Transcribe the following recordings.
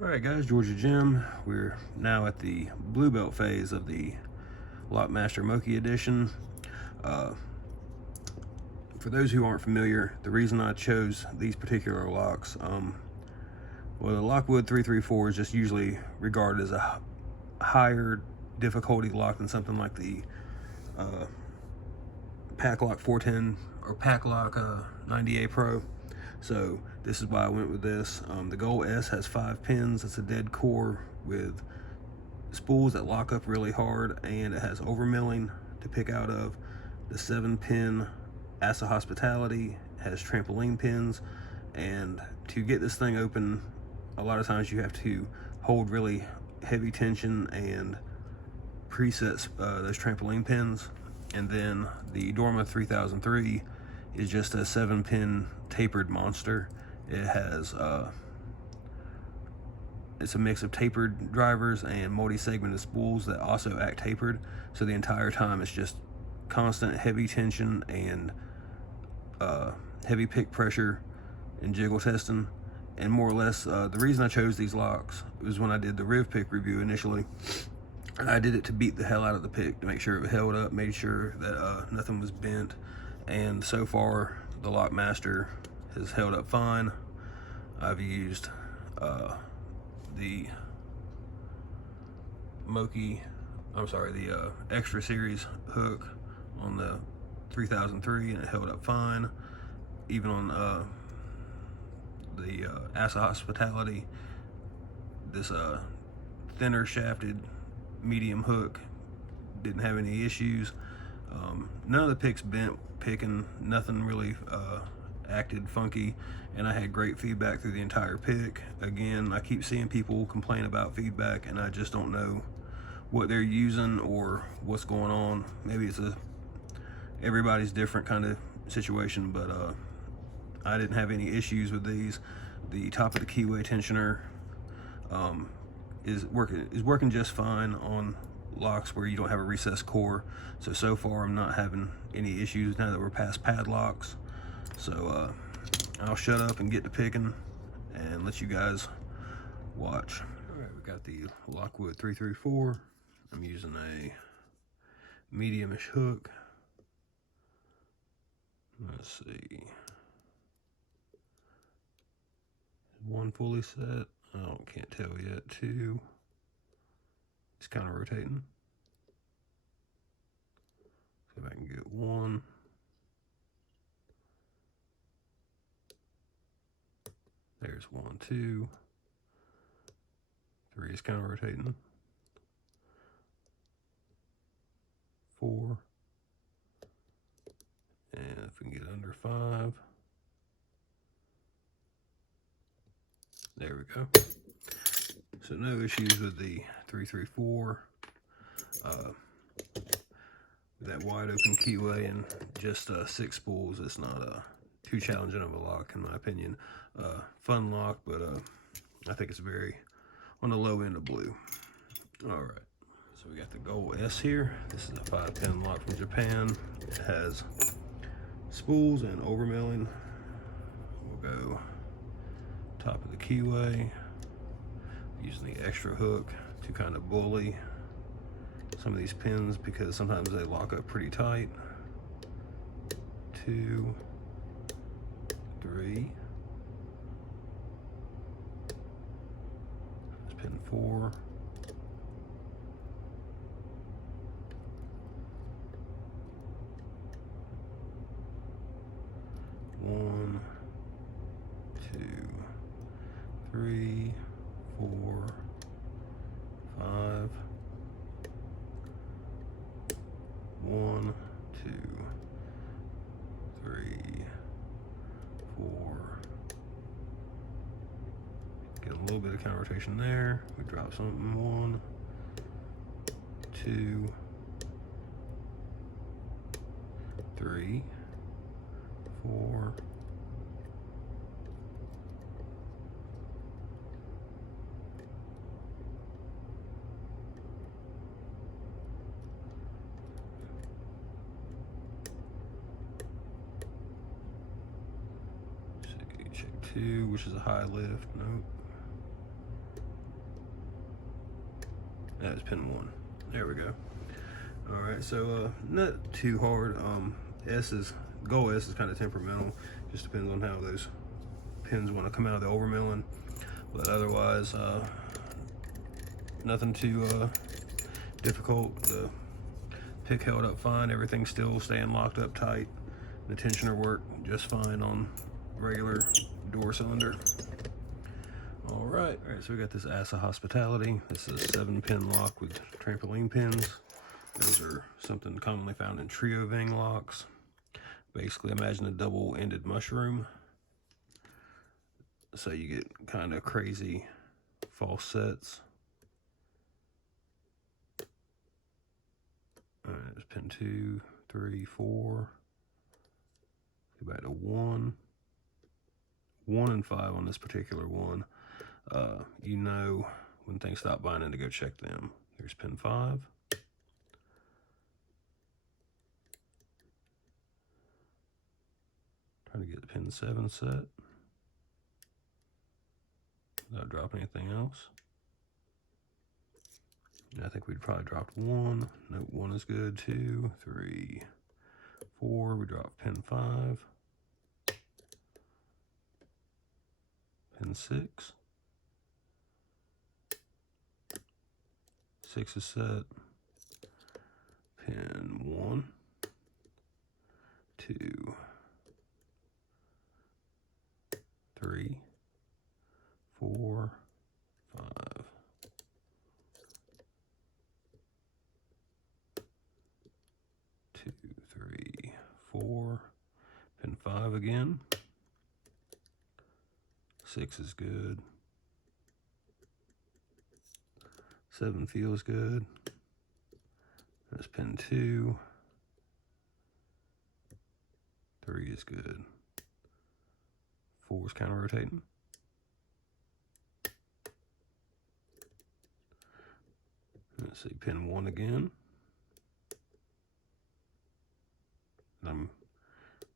Alright guys, Georgia Jim. We're now at the blue belt phase of the LockMaster Moki edition. For those who aren't familiar, the reason I chose these particular locks, well, the Lockwood 334 is just usually regarded as a higher difficulty lock than something like the Lock 410 or Lock 90A Pro. So this is why I went with this. The Gold S has 5 pins. It's a dead core with spools that lock up really hard, and it has overmilling to pick out of. The 7-pin Asa Hospitality has trampoline pins, and to get this thing open, a lot of times you have to hold really heavy tension and preset those trampoline pins. And then the Dorma 3003 is just a 7-pin tapered monster. It has it's a mix of tapered drivers and multi-segmented spools that also act tapered, so the entire time it's just constant heavy tension and heavy pick pressure and jiggle testing. And more or less, the reason I chose these locks was when I did the Riv Pick review initially, I did it to beat the hell out of the pick to make sure it held up, made sure that nothing was bent, and so far the LockMaster has held up fine. I've used the Moki, the Extra Series hook on the 3003, and it held up fine. Even on the Asa Hospitality, this thinner shafted medium hook didn't have any issues. None of the picks bent picking, nothing really acted funky, and I had great feedback through the entire pick. Again, I keep seeing people complain about feedback, and I just don't know what they're using or what's going on. Maybe it's everybody's different kind of situation, but I didn't have any issues with these. The top of the keyway tensioner is working just fine on locks where you don't have a recessed core. So far I'm not having any issues now that we're past padlocks. So I'll shut up and get to picking and let you guys watch. All right, we got the Lockwood 334. I'm using a medium-ish hook. Let's see. One fully set. Can't tell yet. 2. It's kind of rotating. See if I can get 1. There's 1, 2. 3 is kind of rotating. 4. And if we can get under 5. There we go. So no issues with the 334. That wide open keyway and just 6 spools. It's not too challenging of a lock in my opinion. Fun lock, but I think it's very on the low end of blue. All right. So we got the Gold S here. This is a 5-pin lock from Japan. It has spools and overmilling. We'll go top of the keyway, using the extra hook to kind of bully some of these pins because sometimes they lock up pretty tight. 2, 3. That's pin 4. 1, 2, 3, 4, 5. 1, 2, 3, 4. Get a little bit of counter rotation there. We drop something. 1, 2, 3, 4. Check 2, which is a high lift. Nope. That was pin 1. There we go. All right, so not too hard. Goal S is kind of temperamental. Just depends on how those pins want to come out of the overmilling. But otherwise, nothing too difficult. The pick held up fine. Everything's still staying locked up tight. The tensioner worked just fine on regular door cylinder. All right, so we got this Asa Hospitality. This is a 7-pin lock with trampoline pins. Those are something commonly found in trio ving locks. Basically, imagine a double-ended mushroom. So you get kind of crazy false sets. All right, there's pin 2, 3, 4. Go back to 1. 1 and 5 on this particular one. You know when things stop binding to go check them. There's pin 5. Trying to get the pin 7 set without dropping anything else. I think we'd probably dropped 1. Nope, 1 is good. 2, 3, 4. We dropped pin 5. Pin 6. 6 is set. Pin 1, 2, 3, 4, 5. 2, 3, 4. Pin 5 again. 6 is good. 7 feels good. That's pin 2. 3 is good. 4 is kind of rotating. Let's see, pin 1 again. I'm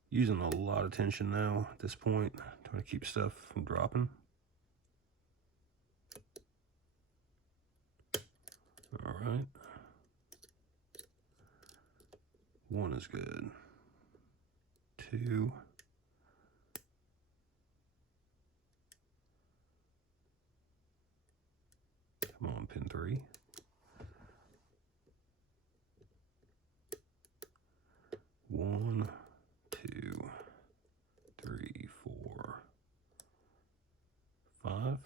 using a lot of tension now at this point, trying to keep stuff from dropping. All right. 1 is good. 2. Come on, pin 3. 1, 2, 3, 4, 5.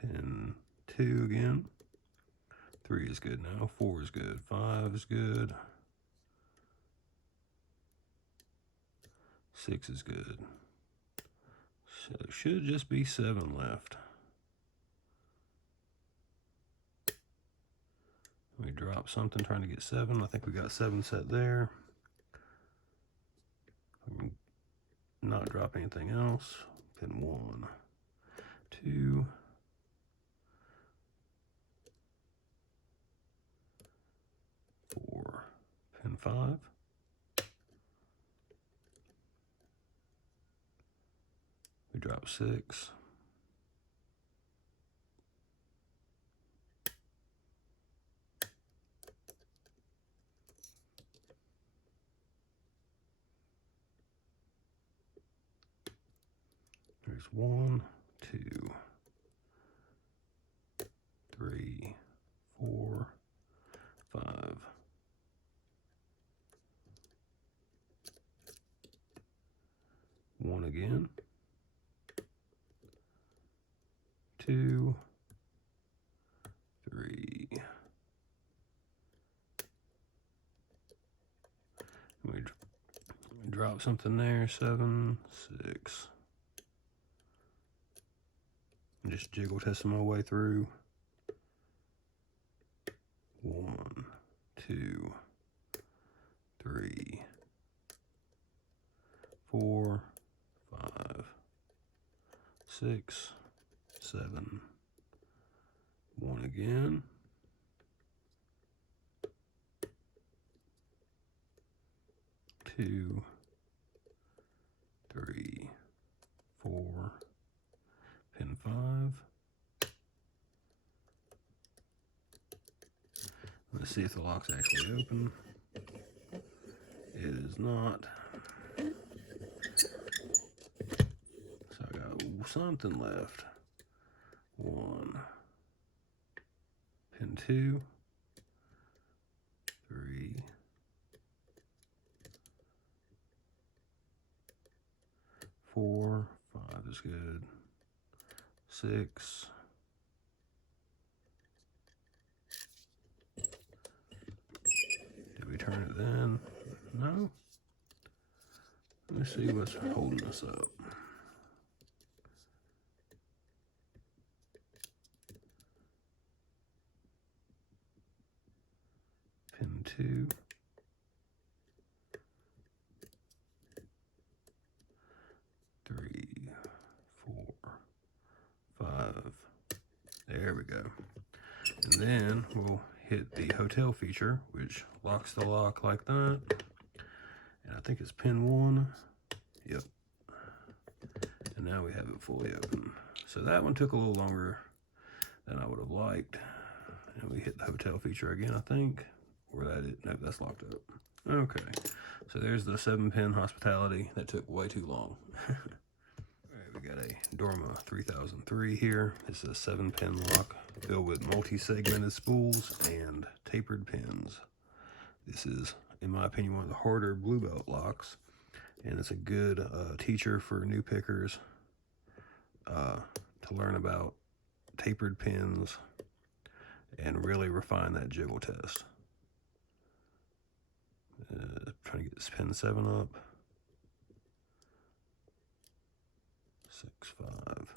Pin 2 again. 3 is good now. 4 is good. 5 is good. 6 is good. So there should just be 7 left. We drop something trying to get 7. I think we got 7 set there. Not drop anything else. Pin 1, 2. 4, pin 5. We drop 6. There's 1, 2, 3, 4, 5. 1 again. 2, 3. We drop something there. 7, 6. Just jiggle testing my way through. 1, 2, 3, 4, 5, 6, 7. 1 again. 2, 3, Let's see if the lock's actually open. It is not. So I got something left. 1, pin 2, 3, 4, 5 is good. 6. Did we turn it then? No. Let me see what's holding us up. Pin 2. 3, 4, 5. There we go. And then we'll hit the hotel feature, which locks the lock like that. And I think it's pin 1. Yep. And now we have it fully open. So that one took a little longer than I would have liked. And we hit the hotel feature again, I think. Or that it, nope, that's locked up. Okay. So there's the 7-pin hospitality. That took way too long. Alright, we got a Dorma 3003 here. This is a 7-pin lock filled with multi-segmented spools and tapered pins. This is, in my opinion, one of the harder blue belt locks. And it's a good teacher for new pickers to learn about tapered pins and really refine that jiggle test. Trying to get this pin 7 up. 6, 5.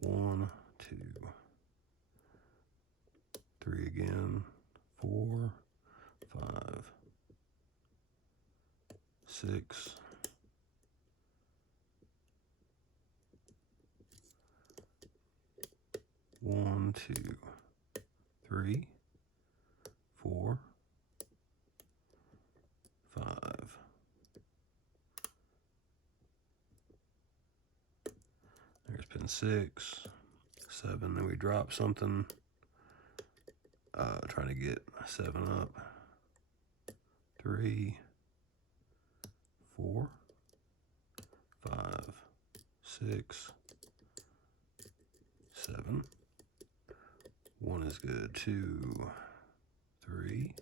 1, 2, 3 again. 4, 5, 6. 1, 2, 3, 4, 5. There's pin 6, 7. Then we drop something. Trying to get 7 up. 3, 4, 5, 6, 7. 1 is good. 2, 3,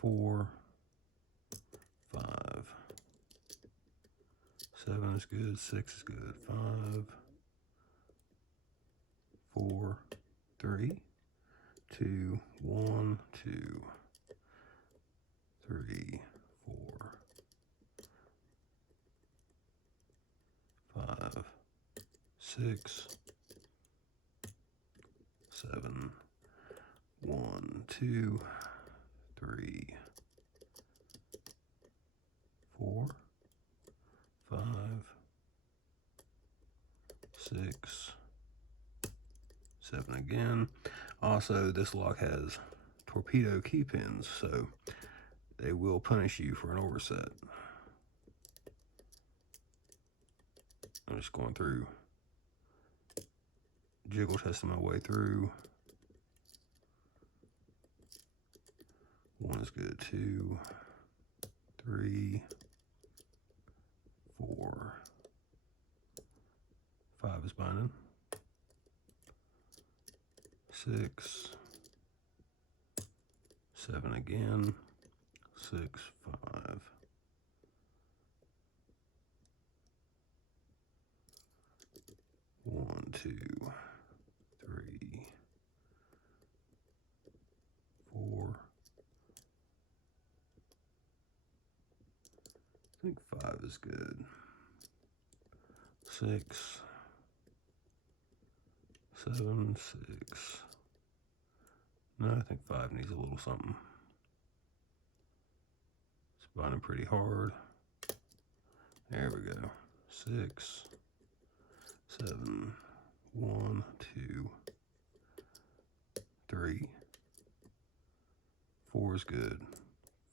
4, 5, 7 is good. 6 is good. 5, 4, 3, 2, 1, 2, 3, 4, 5, 6, 7. 1, 2, 3, 4, 5, 6, 7 again. Also, this lock has torpedo key pins, so they will punish you for an overset. I'm just going through, jiggle testing my way through. 1 is good. 2, 3, 4, 5 is binding. 6, 7 again. 6, 5. 1, 2, 3, 4. I think 5 is good. 6, 7, 6. No, I think 5 needs a little something. It's binding pretty hard. There we go. 6, 7, 1, 2, 3. 4 is good.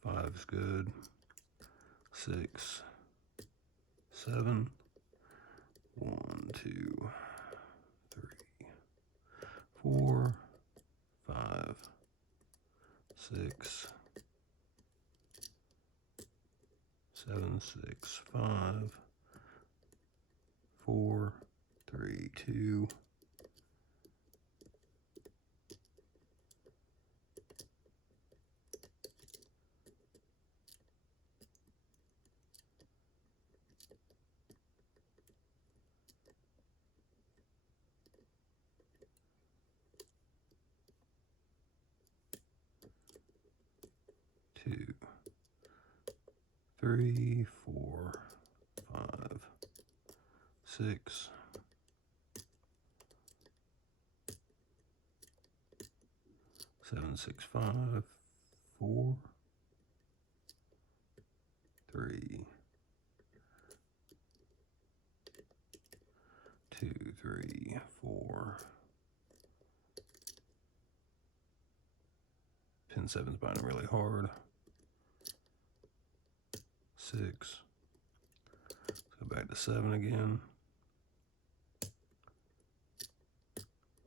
5 is good. 6, 7. 1, 2, 3. 6, 7, 6, 5, 4, 3, 2, 2, 3, 4, 5, 6, 7, 6, 5, 4, 3, 2, 3, 4. Pin 7's binding really hard. 6. Let's go back to 7 again.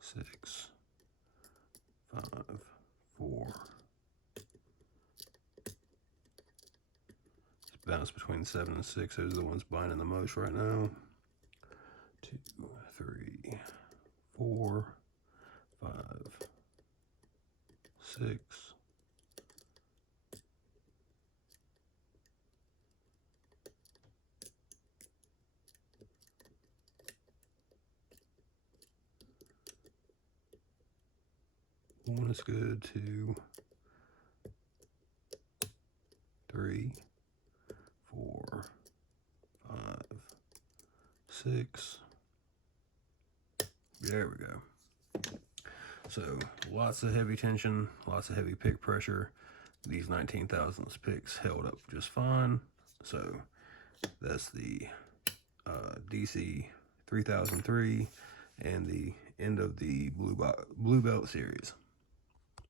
6, 5, 4. Let's bounce between 7 and 6. Those are the ones binding the most right now. 2, 3, 4, 5, 6. One is good. 2, 3, 4, 5, 6. There we go. So lots of heavy tension, lots of heavy pick pressure. These 19 thousandths picks held up just fine. So that's the DC 3003 and the end of the Blue Belt series.